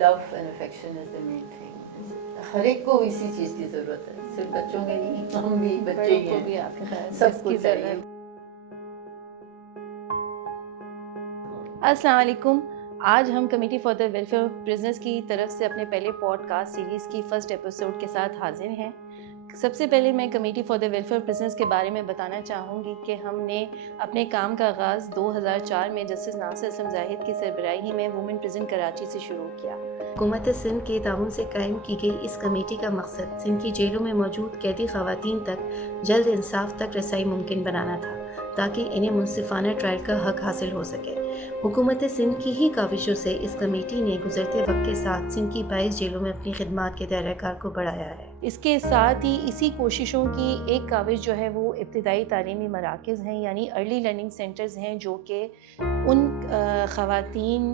Love and affection is the main thing. ہر ایک کو اسی چیز کی ضرورت ہے, صرف بچوں کے نہیں, ہم بھی بچے ہی ہیں, بھی آپ کے خیال سب کو چاہیے. السلام علیکم. آج ہم committee for the welfare of prisoners کی طرف سے اپنے پہلے پوڈ کاسٹ سیریز کی فرسٹ ایپیسوڈ کے ساتھ حاضر ہیں. سب سے پہلے میں committee for the welfare of prisoners کے بارے میں بتانا چاہوں گی کہ ہم نے اپنے کام کا آغاز 2004 میں جسٹس ناصر اسلم زاہد کی سربراہی میں وومن پرزن کراچی سے شروع کیا. حکومت سندھ کے تعاون سے قائم کی گئی اس کمیٹی کا مقصد سندھ کی جیلوں میں موجود قیدی خواتین تک جلد انصاف تک رسائی ممکن بنانا تھا تاکہ انہیں منصفانہ ٹرائل کا حق حاصل ہو سکے. حکومت سندھ کی ہی کاوشوں سے اس کمیٹی نے گزرتے وقت کے ساتھ سندھ کی 22 جیلوں میں اپنی خدمات کے دائرہ کار کو بڑھایا ہے. اس کے ساتھ ہی اسی کوششوں کی ایک کاوش جو ہے وہ ابتدائی تعلیمی مراکز ہیں, یعنی ارلی لرننگ سینٹرز ہیں, جو کہ ان خواتین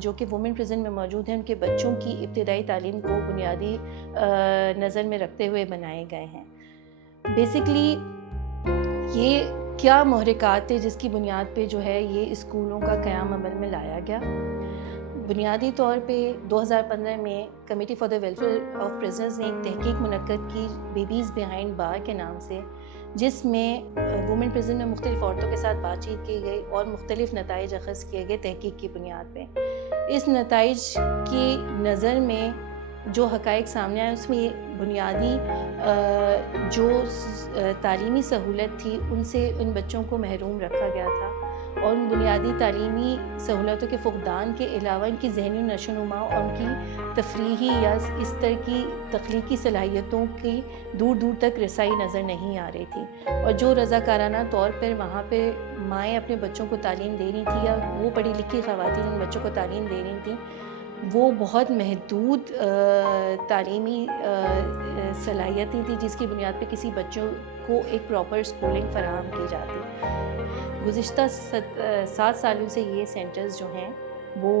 جو کہ وومن پرزن میں موجود ہیں ان کے بچوں کی ابتدائی تعلیم کو بنیادی نظر میں رکھتے ہوئے بنائے گئے ہیں. بیسکلی یہ کیا محرکات تھے جس کی بنیاد پہ جو ہے یہ اسکولوں کا قیام عمل میں لایا گیا. بنیادی طور پہ 2015 میں committee for the welfare of prisoners نے ایک تحقیق منعقد کی بیبیز بیہائنڈ بار کے نام سے, جس میں وومن پرزن میں مختلف عورتوں کے ساتھ بات چیت کی گئی اور مختلف نتائج اخذ کیے گئے تحقیق کی بنیاد پہ. اس نتائج کی نظر میں جو حقائق سامنے آئے اس میں بنیادی جو تعلیمی سہولت تھی ان سے ان بچوں کو محروم رکھا گیا تھا, اور ان بنیادی تعلیمی سہولتوں کے فقدان کے علاوہ ان کی ذہنی نشو و نما اور ان کی تفریحی یا اس طرح کی تخلیقی صلاحیتوں کی دور دور تک رسائی نظر نہیں آ رہی تھی. اور جو رضاکارانہ طور پر وہاں پہ مائیں اپنے بچوں کو تعلیم دے رہی تھیں یا وہ پڑھی لکھی خواتین ان بچوں کو تعلیم دے رہی تھیں, وہ بہت محدود تعلیمی صلاحیتیں تھی جس کی بنیاد پہ کسی بچوں کو ایک پراپر اسکولنگ فراہم کی جاتی. گزشتہ 7 سالوں سے یہ سینٹرز جو ہیں وہ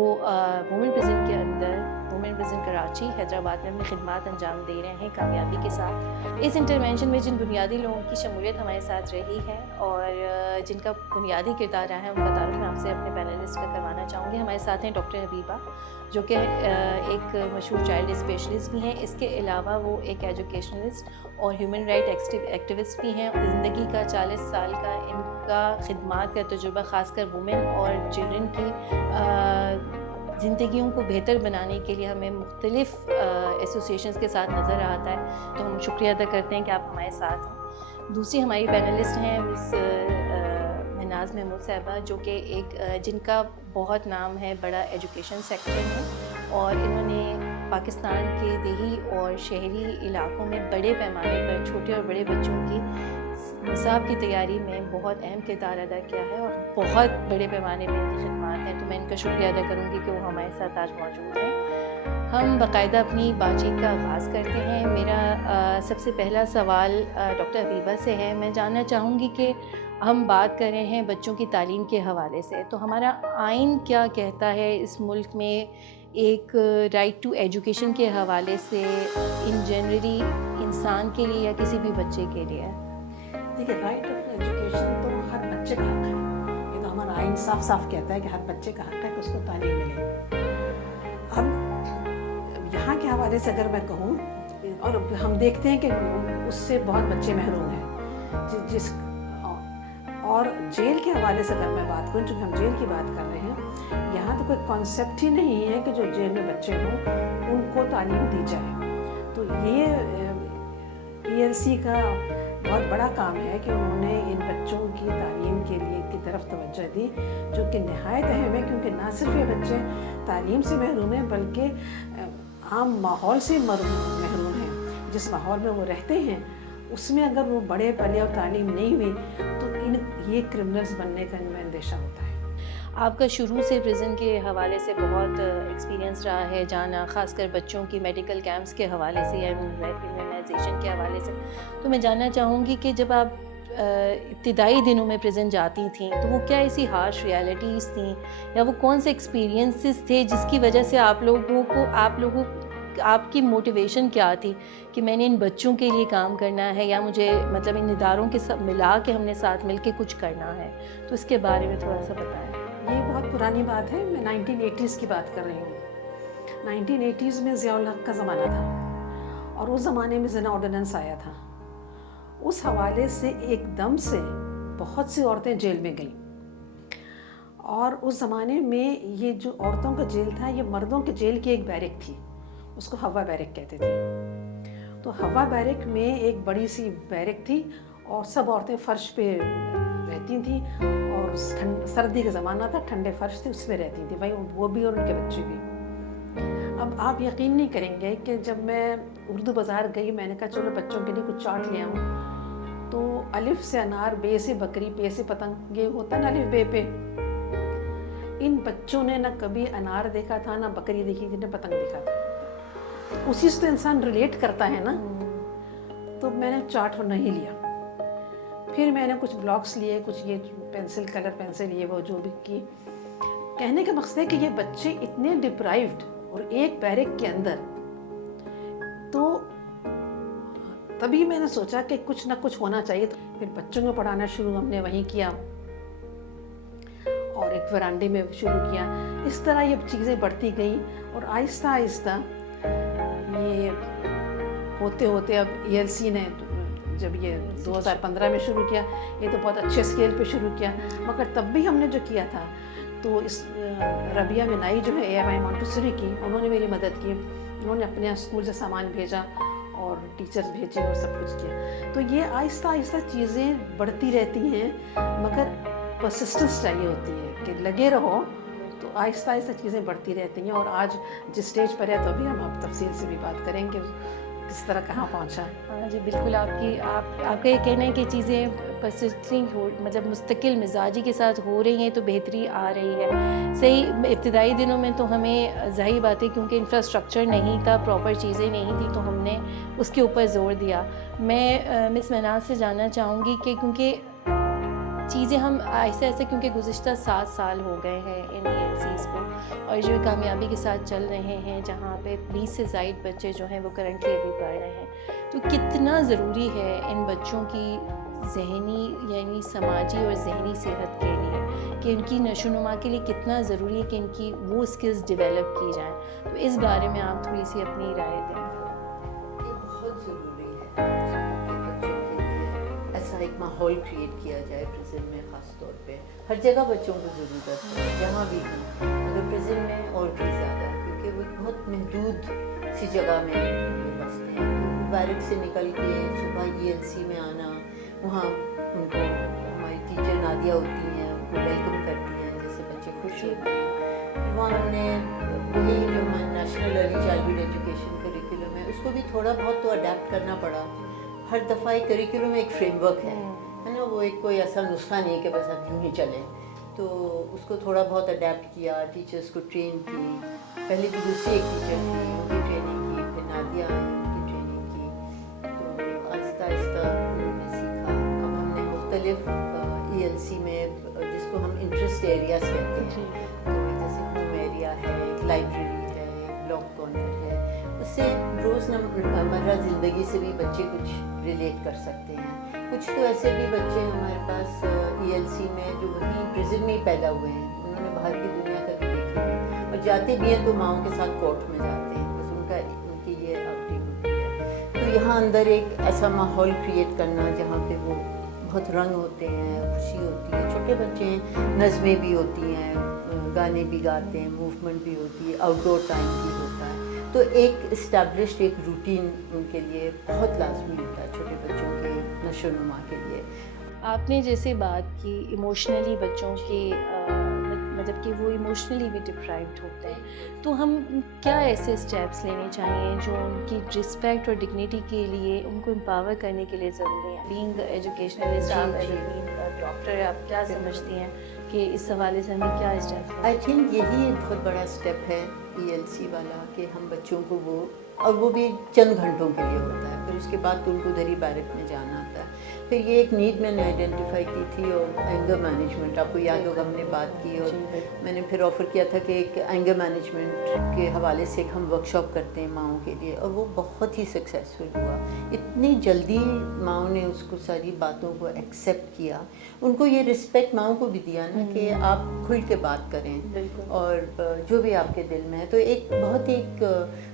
وومن پرزن کے اندر وومن پرزن کراچی حیدرآباد میں اپنی خدمات انجام دے رہے ہیں کامیابی کے ساتھ. اس انٹرونشن میں جن بنیادی لوگوں کی شمولیت ہمارے ساتھ رہی ہے اور جن کا بنیادی کردار رہا ہے ان کا تعارف میں آپ سے اپنے پینلسٹ کا کروانا چاہوں گی. ہمارے ساتھ ہیں ڈاکٹر حبیبہ, جو کہ ایک مشہور چائلڈ اسپیشلسٹ بھی ہیں. اس کے علاوہ وہ ایک ایجوکیشنلسٹ اور ہیومن رائٹ ایکٹیوسٹ بھی ہیں. زندگی کا 40 سال کا ان کا خدمات کا تجربہ خاص کر وومن اور چلڈرن کی زندگیوں کو بہتر بنانے کے لیے ہمیں مختلف ایسوسیشنز کے ساتھ نظر آتا ہے, تو ہم شکریہ ادا کرتے ہیں کہ آپ ہمارے ساتھ ہیں. دوسری ہماری پینلسٹ ہیں مس مناز محمود صاحبہ, جو کہ جن کا بہت نام ہے بڑا ایجوکیشن سیکٹر میں, اور انہوں نے پاکستان کے دیہی اور شہری علاقوں میں بڑے پیمانے پر چھوٹے اور بڑے بچوں کی نصاب کی تیاری میں بہت اہم کردار ادا کیا ہے اور بہت بڑے پیمانے پہ ان کی خدمات ہیں. تو میں ان کا شکریہ ادا کروں گی کہ وہ ہمارے ساتھ آج موجود ہیں. ہم باقاعدہ اپنی بات چیت کا آغاز کرتے ہیں. میرا سب سے پہلا سوال ڈاکٹر حبیبہ سے ہے. میں جاننا چاہوں گی کہ ہم بات کر رہے ہیں بچوں کی تعلیم کے حوالے سے, تو ہمارا آئین کیا کہتا ہے اس ملک میں ایک رائٹ ٹو ایجوکیشن کے حوالے سے ان جنرلی انسان کے لیے یا کسی بھی بچے کے لیے؟ دیکھیے, رائٹ آف ایجوکیشن تو ہر بچے کا حق ہے. یہ تو ہمارا آئین صاف صاف کہتا ہے کہ ہر بچے کا حق ہے کہ اس کو تعلیم ملے. اب یہاں کے حوالے سے اگر میں کہوں, اور ہم دیکھتے ہیں کہ اس سے بہت بچے محروم ہیں, اور جیل کے حوالے سے اگر میں بات کروں, چونکہ ہم جیل کی بات کر رہے ہیں, یہاں تو کوئی کانسیپٹ ہی نہیں ہے کہ جو جیل میں بچے ہوں ان کو تعلیم دی جائے. تو یہ ELC کا بہت بڑا کام ہے کہ انہوں نے ان بچوں کی تعلیم کے لیے کی طرف توجہ دی, جو کہ نہایت اہم ہے, کیونکہ نہ صرف یہ بچے تعلیم سے محروم ہیں بلکہ عام ماحول سے محروم ہیں. جس ماحول میں وہ رہتے ہیں اس میں اگر وہ بڑے پلے اور تعلیم نہیں ہوئی تو یہ کرمنلز بننے کا ان میں اندیشہ ہوتا ہے. آپ کا شروع سے پرزن کے حوالے سے بہت ایکسپیرینس رہا ہے جانا, خاص کر بچوں کی میڈیکل کیمپس کے حوالے سے یا امیونائزیشن کے حوالے سے. تو میں جاننا چاہوں گی کہ جب آپ ابتدائی دنوں میں پرزن جاتی تھیں تو وہ کیا ایسی ہارش ریالٹیز تھیں یا وہ کون سے ایکسپیرینسز تھے جس کی وجہ سے آپ لوگوں آپ کی موٹیویشن کیا تھی کہ میں نے ان بچوں کے لیے کام کرنا ہے, یا مجھے مطلب ان اداروں کے ساتھ ملا کے ہم نے ساتھ مل کے کچھ کرنا ہے؟ تو اس کے بارے میں تھوڑا سا بتائیں. یہ بہت پرانی بات ہے, میں 1980s کی بات کر رہی ہوں. 1980s में ज़ियाउल हक का ज़माना था और उस ज़माने में ज़िना ऑर्डिनेंस आया था। उस हवाले से एकदम से बहुत सी औरतें जेल में गईं और उस ज़माने में ये जो औरतों का जेल था ये मर्दों के जेल की एक बैरक थी, उसको हवा बैरक कहते थे। तो हवा बैरक में एक बड़ी सी बैरक थी और सब औरतें फ़र्श पे रहती थी और सर्दी का ज़माना था, ठंडे फर्श थे, उसमें रहती थी भाई, वो भी और उनके बच्चे भी। अब आप यकीन नहीं करेंगे कि जब मैं उर्दू बाज़ार गई, मैंने कहा चलो बच्चों के लिए कुछ चार्ट ले आऊँ, तो अलिफ से अनार, बे से बकरी, पे से पतंग, ये होता ना अलिफ बे पे। इन बच्चों ने ना कभी अनार देखा था, ना बकरी देखी थी, ना पतंग देखा था। उसी से तो इंसान रिलेट करता है ना। तो मैंने चार्ट नहीं लिया, फिर मैंने कुछ ब्लॉक्स लिए, कुछ ये पेंसिल, कलर पेंसिल, ये वो जो भी की। कहने का मकसद है कि ये बच्चे इतने डिप्राइव्ड और एक बैरक के अंदर, तो तभी मैंने सोचा कि कुछ ना कुछ होना चाहिए। तो फिर बच्चों को पढ़ाना शुरू हमने वहीं किया और एक वरांडे में शुरू किया। इस तरह ये चीज़ें बढ़ती गई और आहिस्ता आहिस्ता ये होते होते अब ELC ने जब ये 2015 में शुरू किया, ये तो बहुत अच्छे स्केल पे शुरू किया, मगर तब भी हमने जो किया था तो इस रबिया मिनाई जो है AMI मॉन्टेसरी की, उन्होंने मेरी मदद की। उन्होंने अपने स्कूल से सामान भेजा और टीचर्स भेजे और सब कुछ किया। तो ये आहिस्ता आहिस्ता चीज़ें बढ़ती रहती हैं, मगर परसिस्टेंस चाहिए होती है कि लगे रहो, तो आहिस्ता आहिस्ता चीज़ें बढ़ती रहती हैं। और आज जिस स्टेज पर है तो अभी हम आप तफसील से भी बात करेंगे किस तरह कहाँ पहुँचा। हाँ जी, बिल्कुल। आपका ये कहना है कि चीज़ें परसिस्टिंग हो, मतलब मुस्तकिल मिजाजी के साथ हो रही हैं तो बेहतरी आ रही है। सही इब्तिदाई दिनों में तो हमें ज़ाहिर बात है क्योंकि इंफ्रास्ट्रक्चर नहीं था, प्रॉपर चीज़ें नहीं थी, तो हमने उसके ऊपर ज़ोर दिया। मैं मिस मनाज से जानना चाहूँगी कि क्योंकि चीज़ें हम ऐसे ऐसे क्योंकि गुज़िश्ता 7 साल हो गए हैं इन ELCs को और जो कामयाबी के साथ चल रहे हैं, जहाँ पे 20 से ज़ायद बच्चे जो हैं वो करंटली अभी पढ़ रहे हैं, तो कितना ज़रूरी है इन बच्चों की ज़हनी यानी समाजी और ज़हनी सेहत के लिए, कि इनकी नशोनुमा के लिए कितना ज़रूरी है कि इनकी वो स्किल्स डेवलप की जाएँ। तो इस बारे में आप थोड़ी सी अपनी राय दें। ये बहुत ज़रूरी है कि बच्चों के लिए ऐसा एक माहौल क्रिएट किया जाए प्रिजन में, ख़ास तौर पे हर जगह बच्चों को ज़रूरत है, जहाँ भी हैं, मगर प्रिजन में और भी ज़्यादा, क्योंकि वो बहुत महदूद सी जगह में बसते हैं। बैरक से निकल के सुबह ELC में आना, वहाँ उनको हमारी टीचर नादिया होती हैं, उनको वेलकम करती हैं, जैसे बच्चे खुश होते हैं। वहाँ हमने वही जो हमारा national early childhood education curriculum है, उसको भी थोड़ा बहुत तो अडेप्ट करना पड़ा। हर दफ़ा एक करिकुलम में एक फ्रेमवर्क है ना, वो एक कोई ऐसा नुस्खा नहीं है कि बस आप यूँ ही चलें। तो उसको थोड़ा बहुत अडेप्ट किया, टीचर्स को ट्रेन की। पहले भी दूसरी एक टीचर थी, उनकी ट्रेनिंग की, फिर नादिया आई, उनकी ट्रेनिंग की। तो आहिस्ता आहिस्ता उन्होंने सीखा। अब हमने मुख्तलिफ ELC में, जिसको हम इंटरेस्ट एरियाज कहते हैं, तो जैसे होम एरिया है, एक लाइब्रेरी है, एक ब्लॉक कॉर्नर है, उससे रोज़मर्रा ज़िंदगी से भी बच्चे कुछ रिलेट कर सकते हैं। कुछ तो ऐसे भी बच्चे हमारे पास ELC में जो वहीं प्रिजन में ही पैदा हुए हैं, उन्होंने बाहर की दुनिया कभी देखी नहीं, और जाते भी हैं तो माँओं के साथ कोर्ट में जाते हैं, बस उनकी ये आउटिंग होती है। तो यहाँ अंदर एक ऐसा माहौल क्रिएट करना जहाँ पे वो बहुत रंग होते हैं, खुशी होती है, छोटे बच्चे हैं, नज़में भी होती हैं, गाने भी गाते हैं, मूवमेंट भी होती है, आउटडोर टाइम भी होता है। तो एक इस्टेब्लिश्ड एक रूटीन उनके लिए बहुत लाजमी होता है छोटे बच्चों के नशोनुमा के लिए। आपने जैसे बात की इमोशनली बच्चों के मतलब कि वो इमोशनली भी डिप्राइव्ड होते हैं, तो हम क्या ऐसे स्टेप्स लेने चाहिए जो उनकी रिस्पेक्ट और डिग्निटी के लिए उनको एम्पावर करने के लिए ज़रूरी है? बीइंग एजुकेशनलिस्ट, आप डॉक्टर, आप क्या समझती हैं कि इस हवाले से हमें क्या स्टेप्स? आई थिंक यही एक बहुत बड़ा स्टेप है ELC वाला, कि हम बच्चों को वो, और वो भी चंद घंटों के लिए होता है, फिर उसके बाद तो उनको उधर ही बैरक में जाना होता है। फिर ये एक नीड मैंने आइडेंटिफाई की थी, और एंगर मैनेजमेंट, आपको याद होगा हमने बात की, और मैंने फिर ऑफ़र किया था कि एक एंगर मैनेजमेंट के हवाले से एक हम वर्कशॉप करते हैं माओं के लिए, और वो बहुत ही सक्सेसफुल हुआ। इतनी जल्दी माओं ने उसको सारी बातों को एक्सेप्ट किया, उनको ये रिस्पेक्ट माओं को भी दिया ना कि आप खुल के बात करें और जो भी आपके दिल में है। तो एक बहुत एक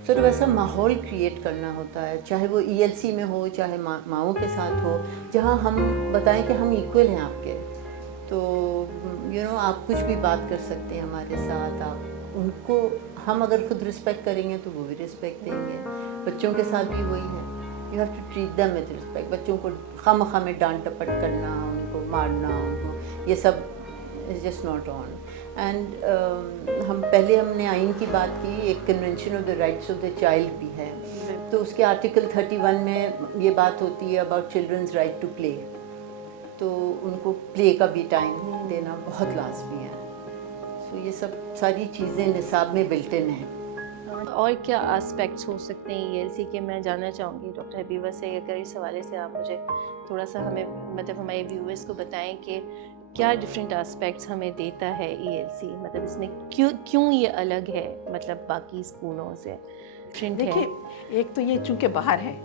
सर वैसा माहौल क्रिएट करना होता है, चाहे वो ELC में हो, चाहे माओं के साथ हो, जहाँ हम बताएं कि हम इक्वल हैं आपके। तो आप कुछ भी बात कर सकते हैं हमारे साथ, आप उनको, हम अगर खुद रिस्पेक्ट करेंगे तो वो भी रिस्पेक्ट देंगे। बच्चों के साथ भी वही है, you have to treat them with respect. बच्चों को खामखा में डांट टपट करना, उनको मारना, उनको ये सब is just not on. And हमने आइन की बात की, एक convention of the rights of the child भी है, तो उसके आर्टिकल 31 में ये बात होती है about childrens right to play. तो उनको प्ले का भी टाइम देना बहुत लाजमी है। सो ये सब सारी चीज़ें निसाब में बिल्ट इन हैं। और क्या एस्पेक्ट्स हो सकते हैं ELC के, मैं जानना चाहूँगी डॉक्टर हबीबा से, अगर इस हवाले से आप मुझे थोड़ा सा हमें मतलब हमारे व्यूअर्स को बताएं कि क्या डिफरेंट एस्पेक्ट्स हमें देता है ELC, मतलब इसमें क्यों ये अलग है मतलब बाकी स्कूलों से डिफरेंट है। देखिए, एक तो ये चूँकि बाहर है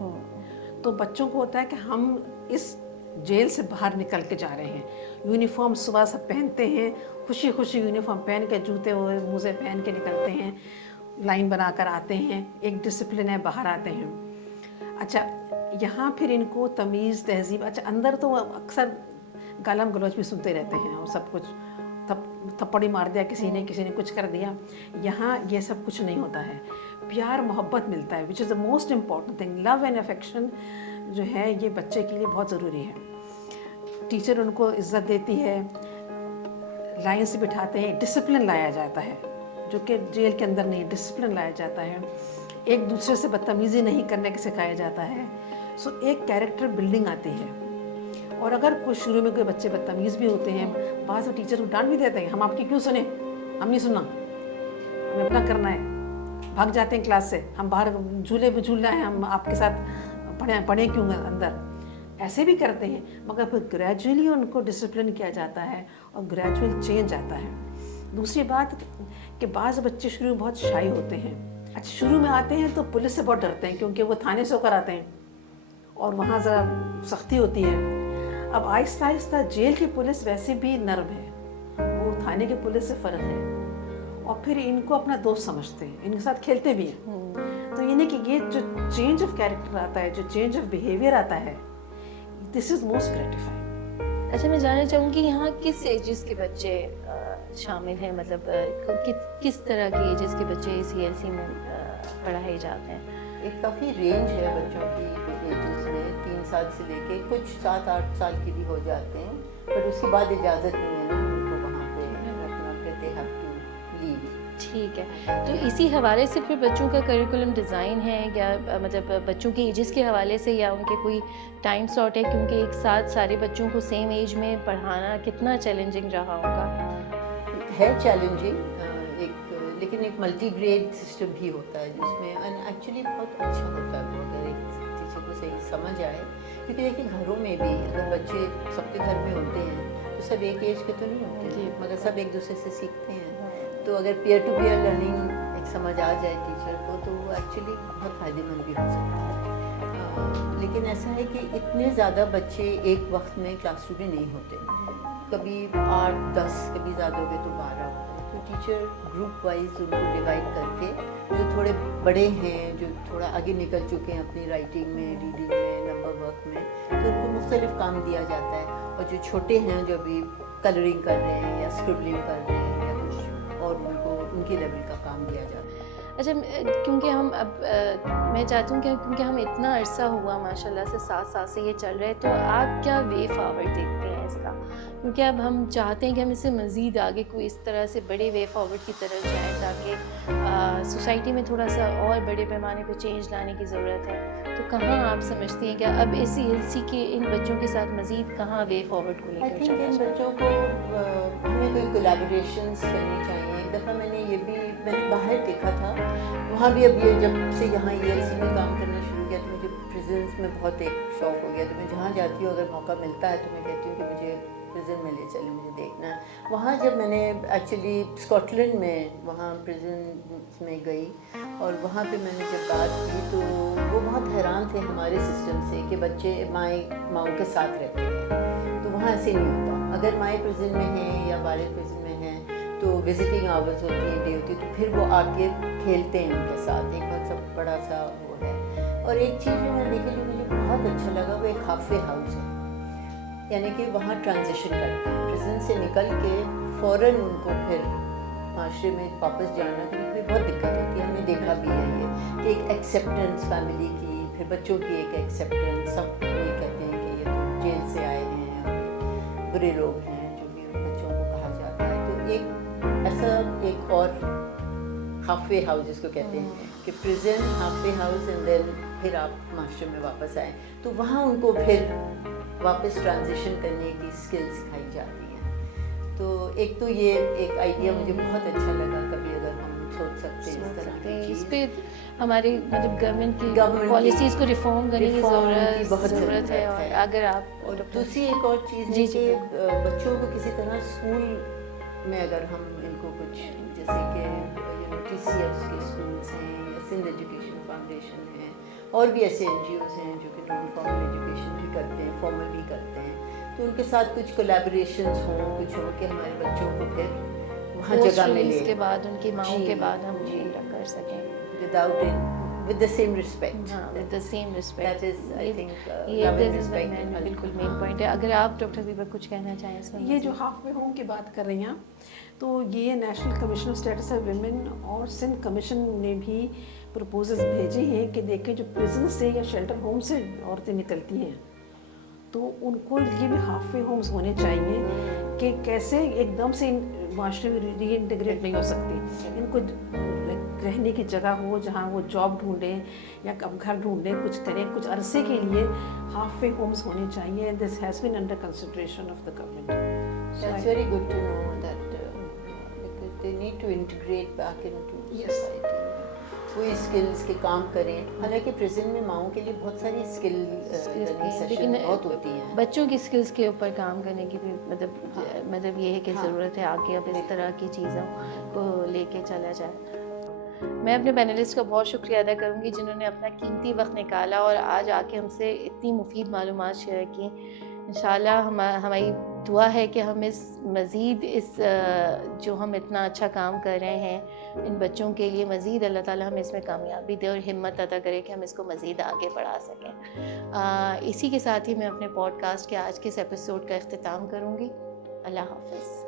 तो बच्चों को होता है कि हम इस जेल से बाहर निकल के जा रहे हैं। यूनिफॉर्म सुबह सब पहनते हैं, खुशी खुशी यूनिफॉर्म पहन के, जूते हुए मोज़े पहन के निकलते हैं, लाइन बनाकर आते हैं, एक डिसिप्लिन है, बाहर आते हैं। अच्छा, यहाँ फिर इनको तमीज़ तहज़ीब, अच्छा अंदर तो अक्सर गालम गलौज भी सुनते रहते हैं और सब कुछ, थप्पड़ी मार दिया किसी ने कुछ कर दिया। यहाँ ये सब कुछ नहीं होता है, प्यार मोहब्बत मिलता है, which is the most important thing. Love and affection जो है ये बच्चे के लिए बहुत ज़रूरी है। टीचर उनको इज़्ज़त देती है, लाइन से बिठाते हैं, डिसिप्लिन लाया जाता है जो कि जेल के अंदर नहीं, डिसिप्लिन लाया जाता है। एक दूसरे से बदतमीज़ी नहीं करने के सिखाया जाता है। सो एक कैरेक्टर बिल्डिंग आती है। और अगर कुछ शुरू में कोई बच्चे बदतमीज़ भी होते हैं, बाद में टीचर को डांट भी देते हैं, हम आपकी क्यों सुने, हम नहीं सुनना, हमें अपना करना है, भाग जाते हैं क्लास से, हम बाहर झूले पे झूलना है, हम आपके साथ पढ़े क्यों अंदर, ऐसे भी करते हैं। मगर फिर ग्रेजुअली उनको डिसिप्लिन किया जाता है और ग्रेजुअल चेंज आता है। दूसरी बात कि बाज़ बच्चे शुरू में बहुत शाई होते हैं। अच्छा, शुरू में आते हैं तो पुलिस से बहुत डरते हैं क्योंकि वो थाने से होकर आते हैं और वहाँ ज़रा सख्ती होती है। अब आहिस्ता आहिस्ता जेल की पुलिस वैसे भी नर्म है, वो थाने की पुलिस से फ़र्क है, और फिर इनको अपना दोस्त समझते हैं, इनके साथ खेलते भी हैं। तो ये नहीं कि ये जो चेंज ऑफ कैरेक्टर आता है, जो चेंज ऑफ बिहेवियर आता है, दिस इज़ मोस्ट ग्रेटिफाइंग। अच्छा, मैं जानना चाहूँगी यहाँ किस एजेस के बच्चे शामिल हैं, मतलब किस तरह के एजेस के बच्चे इस ELC में पढ़ाए जाते हैं? एक काफ़ी रेंज है बच्चों की एजेस में, 3 साल से लेके कुछ 7-8 साल के भी हो जाते हैं, पर उसके बाद इजाज़त नहीं है ना उनको वहाँ पे रखना, कहते हैव टू लीव। ठीक है, तो इसी हवाले से फिर बच्चों का करिकुलम डिज़ाइन है या मतलब बच्चों के एजेस के हवाले से, या उनके कोई टाइम स्लॉट है, क्योंकि एक साथ सारे बच्चों को सेम एज में पढ़ाना कितना चैलेंजिंग रहा होगा? है चैलेंजिंग, लेकिन एक मल्टी ग्रेड सिस्टम भी होता है जिसमें, एंड एक्चुअली बहुत अच्छा होता है वो, अगर एक टीचर को सही समझ आए। क्योंकि देखिए घरों में भी अगर बच्चे सबके घर में होते हैं तो सब एक एज के तो नहीं होते, मगर सब एक दूसरे से सीखते हैं। तो अगर पीयर टू पीयर लर्निंग एक समझ आ जाए टीचर को तो वो एक्चुअली बहुत फ़ायदेमंद भी हो सकता है। लेकिन ऐसा है कि इतने ज़्यादा बच्चे एक वक्त में क्लासरूम में नहीं होते, कभी 8-10, कभी ज़्यादा हो गए तो 12 हो गए। तो टीचर ग्रुप वाइज उनको डिवाइड करके, जो थोड़े बड़े हैं, जो थोड़ा आगे निकल चुके हैं अपनी राइटिंग में, रीडिंग में, नंबर वर्क में, तो उनको मुख्तलिफ काम दिया जाता है। और जो छोटे हैं, जो अभी कलरिंग कर रहे हैं या स्क्रिबलिंग कर रहे हैं या कुछ और, उनको उनके लेवल का काम दिया जाता है। अच्छा, क्योंकि हम अब मैं चाहती हूँ कि क्योंकि हम इतना अरसा हुआ माशाल्लाह से 7 साल से ये चल रहा है, तो आप क्या वे फॉरवर्ड देखते हैं इसका? क्योंकि अब हम चाहते हैं कि हम इससे मज़ीद आगे कोई इस तरह से बड़े वे फॉरवर्ड की तरफ जाएँ, ताकि सोसाइटी में थोड़ा सा और बड़े पैमाने पर चेंज लाने की ज़रूरत है। तो कहाँ आप समझती हैं कि अब इस ELC के इन बच्चों के साथ मज़ीद कहाँ वे फॉरवर्ड को आई लेकर थिंक इन बच्चों को हमें कोई कोलैबोरेशंस करनी चाहिए। एक दफ़ा मैंने बाहर देखा था, वहाँ भी अब ये जब से यहाँ ELC में काम करना शुरू किया तो मुझे پریزنس میں بہت ایک شوق ہو گیا. تو میں جہاں جاتی ہوں اگر موقع ملتا ہے تو میں کہتی ہوں کہ مجھے پریزن میں لے چلیں, مجھے دیکھنا ہے. وہاں جب میں نے ایکچولی اسکاٹ لینڈ میں وہاں پریزن میں گئی اور وہاں پہ میں نے جب بات کی تو وہ بہت حیران تھے ہمارے سسٹم سے کہ بچے ماؤں کے ساتھ رہتے ہیں. تو وہاں ایسے نہیں ہوتا. اگر مائیں پریزن میں ہیں یا والد پریزن میں ہیں تو وزٹنگ آورز ہوتی ہیں, ڈے ہوتی ہے, تو پھر وہ آ کے کھیلتے ہیں ان کے ساتھ. ایک بہت سا بڑا سا وہ ہے. اور ایک چیز جو میں نے دیکھی جو مجھے بہت اچھا لگا وہ ایک ہاف وے ہاؤس ہے, یعنی کہ وہاں ٹرانزیشن کرتے ہیں پریزن سے نکل کے فوراً ان کو پھر معاشرے میں واپس جانا کیونکہ بہت دقت ہوتی ہے. ہم نے دیکھا بھی ہے یہ کہ ایک ایکسیپٹنس فیملی کی, پھر بچوں کی ایک ایکسیپٹنس. سب یہ کہتے ہیں کہ یہ تو جیل سے آئے ہیں اور برے لوگ ہیں جو بھی بچوں کو کہا جاتا ہے. تو ایک ایسا ایک اور ہاف وے ہاؤس جس کو کہتے ہیں کہ prison half way house and then پھر آپ معاشرے میں واپس آئیں. تو وہاں ان کو پھر واپس ٹرانزیشن کرنے کی اسکل سکھائی جاتی ہیں. تو ایک تو یہ ایک آئیڈیا مجھے بہت اچھا لگا. کبھی اگر ہم سوچ سکتے ہیں اس طرح کی اس چیز, پہ ہماری مطلب گورنمنٹ کی Government پالیسیز کو کی ریفارم کرنے کی reform کی بہت ضرورت ہے. اور ہے. اگر آپ اور دوسری ایک اور چیز جی ہے جی کہ بچوں کو کسی طرح اسکول میں اگر ہم ان کو کچھ جیسے کہ ٹی سی ایف کے اسکولس ہیں یا سندھ ایجوکیشن فاؤنڈیشن ہیں اور بھی ایسے این جی اوز ہیں جو کہ نان فارمل ایجوکیشن بھی کرتے ہیں, فارمل بھی کرتے ہیں. تو ان کے ساتھ کچھ کولیبوریشنس ہوں, کچھ ہوں کہ ہمارے بچوں کو پھر وہاں جگہ ملے کے بعد ان کی ماؤں کے بعد ہم جی کر سکیں without with the same respect. ہاں with the same That respect. is, I think, یہ love and بالکل respect and بالکل مین پوائنٹ ہے. اگر آپ ڈاکٹر حبیبہ کچھ کہنا چاہیں اس میں. یہ جو ہاف وے ہوم کی بات کر رہی ہیں تو یہ national commission of states of women اور سندھ کمیشن نے بھی پرپوزلز بھیجے ہیں کہ دیکھیں جو پریزن سے یا شیلٹر ہوم سے عورتیں نکلتی ہیں تو ان کو یہ بھی ہاف وے ہومز ہونے چاہیے کہ کیسے ایک دم سے معاشرے میں ری انٹیگریٹ نہیں ہو سکتی. ان کو رہنے کی جگہ ہو جہاں وہ جاب ڈھونڈیں یا گھر ڈھونڈیں, کچھ کریں, کچھ عرصے کے لیے ہاف وے ہومز ہونے چاہیے. This has been under consideration of the government. That's very good to know that because they need to integrate back into society. کوئی اسکلس کے کام کریں. حالانکہ پریزن میں ماؤں کے لیے بہت ساری اسکل لیکن بہت ہوتی ہیں. بچوں کی اسکلس کے اوپر کام کرنے کی بھی مطلب یہ ہے کہ ضرورت ہے آگے اب اس طرح کی چیزوں کو لے کے چلا جائے. میں اپنے پینلسٹ کا بہت شکریہ ادا کروں گی جنہوں نے اپنا قیمتی وقت نکالا اور آج آ کے ہم سے اتنی مفید معلومات شیئر کی. انشاءاللہ ہماری دعا ہے کہ ہم مزید جو ہم اتنا اچھا کام کر رہے ہیں ان بچوں کے لیے مزید اللہ تعالیٰ ہمیں اس میں کامیابی دے اور ہمت عطا کرے کہ ہم اس کو مزید آگے بڑھا سکیں. اسی کے ساتھ ہی میں اپنے پوڈ کاسٹ کے آج کے اس ایپیسوڈ کا اختتام کروں گی. اللہ حافظ.